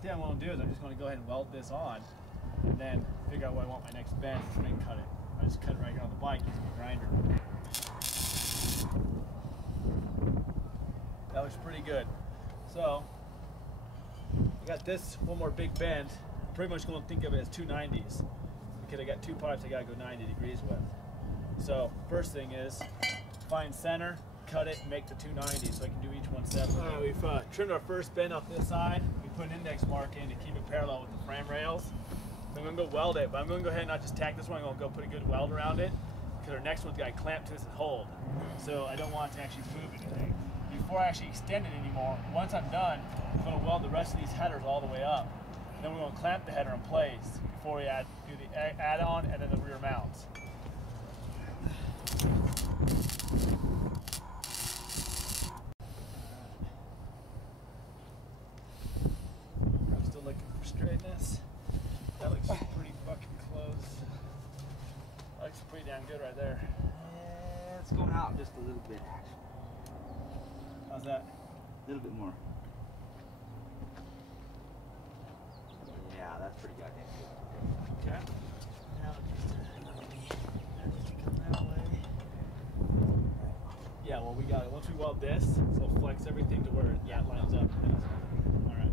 think I'm going to do is I'm just going to go ahead and weld this on, and then figure out where I want my next bend and then cut it. I just cut it right here on the bike using a grinder. That looks pretty good. So I got this one more big bend. I'm pretty much going to think of it as 290s because I got two pipes I got to go 90 degrees with. So first thing is find center, cut it, and make the 290 so I can do each one separately. All right, we've trimmed our first bend off this side. We put an index mark in to keep it parallel with the frame rails. So I'm going to go weld it, but I'm going to go ahead and not just tack this one. I'm going to go put a good weld around it because our next one's got to clamp to this and hold. So I don't want it to actually move anything. Before I actually extend it anymore, once I'm done, I'm going to weld the rest of these headers all the way up. And then we're going to clamp the header in place before we do the add-on and then the rear mounts. I'm still looking for straightness. That looks pretty fucking close. That looks pretty damn good right there. Yeah, it's going out just a little bit, actually. How's that? A little bit more. Yeah, that's pretty goddamn good. Okay. Now come that way. Yeah, well we got it. Once we weld this, so it'll flex everything to where that lines up. All right.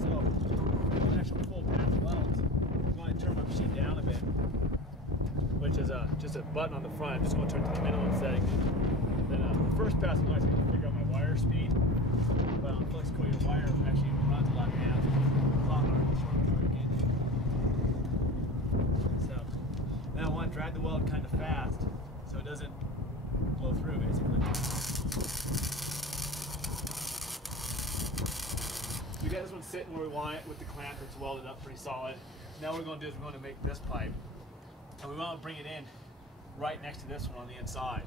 So, when I actually pull past welds, I'm going to turn my machine down a bit, which is just a button on the front. I'm just going to turn it to the minimum setting. Then the first pass, I'm going to figure out my wire speed. But on flex coil, your wire actually runs a lot faster. A lot harder gauge. So then I want to drag the weld kind of fast so it doesn't blow through, basically. We got this one sitting where we want it with the clamp. It's welded up pretty solid. Now what we're going to do is we're going to make this pipe, and we want to bring it in right next to this one on the inside.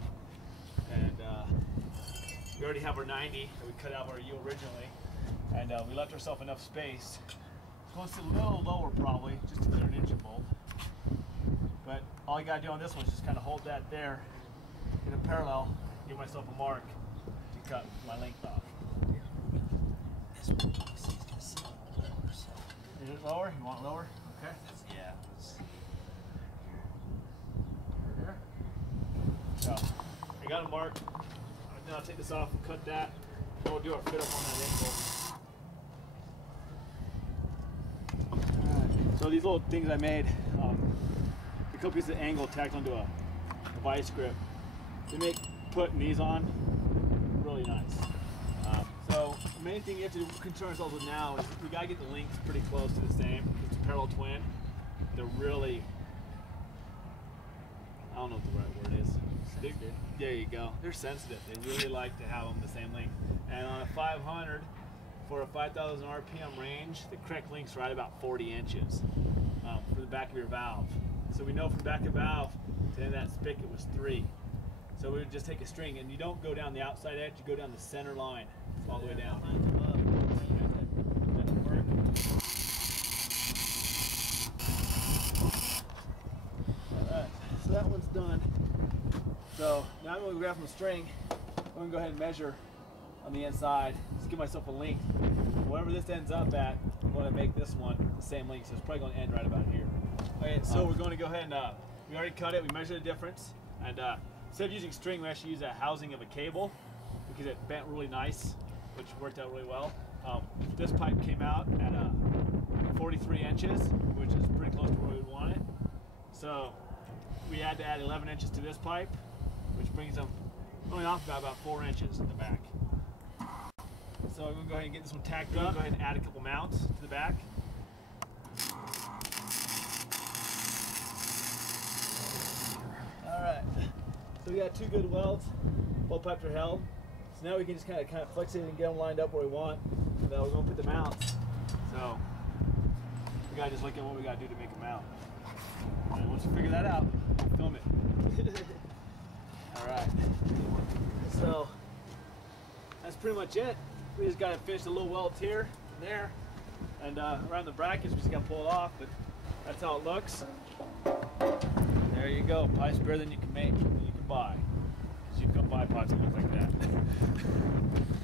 And we already have our 90 that we cut out of our U originally, and we left ourselves enough space. It's going to sit a little lower probably, just to clear an engine bolt. But all I got to do on this one is just kind of hold that there in a parallel, give myself a mark to cut my length off. This one obviously is going to sit a little lower, so. Is it lower? You want it lower? Okay. Yeah. Here. So I got a mark. Then I'll take this off and cut that. Then we'll do our fit up on that angle. Alright, so these little things I made, a couple pieces of angle tacked onto a vice grip. They make putting these on really nice. So the main thing you have to concern ourselves with now is we gotta get the lengths pretty close to the same. It's a parallel twin. They're really, I don't know what the right word is. There you go. They're sensitive. They really like to have them the same length. And on a 500 for a 5,000 RPM range, the correct length's right about 40 inches for the back of your valve. So we know from back of valve to end of that spigot was 3. So we would just take a string, and you don't go down the outside edge, you go down the center line all the way down. Alright, so that one's done. So now I'm going to grab some string. I'm going to go ahead and measure on the inside. Just give myself a length. Whatever this ends up at, I'm going to make this one the same length. So it's probably going to end right about here. Okay, so we're going to go ahead and we already cut it. We measured the difference, and instead of using string, we actually use a housing of a cable because it bent really nice, which worked out really well. This pipe came out at 43 inches, which is pretty close to where we want it. So we had to add 11 inches to this pipe, which brings them only off about 4 inches in the back. So I'm going to go ahead and get this one tacked up. Go ahead and add a couple mounts to the back. Alright, so we got 2 good welds. Both pipes are held. So now we can just kind of flex it and get them lined up where we want. And then we're going to put the mounts. So we got to just look at what we got to do to make a mount. And once we figure that out, we'll film it. Alright, so that's pretty much it. We just got to finish the little welds here and there. And around the brackets, we just got to pull it off, but that's how it looks. There you go, pipe's better than you can make, than you can buy. buy. Because you come buy pipes that look like that.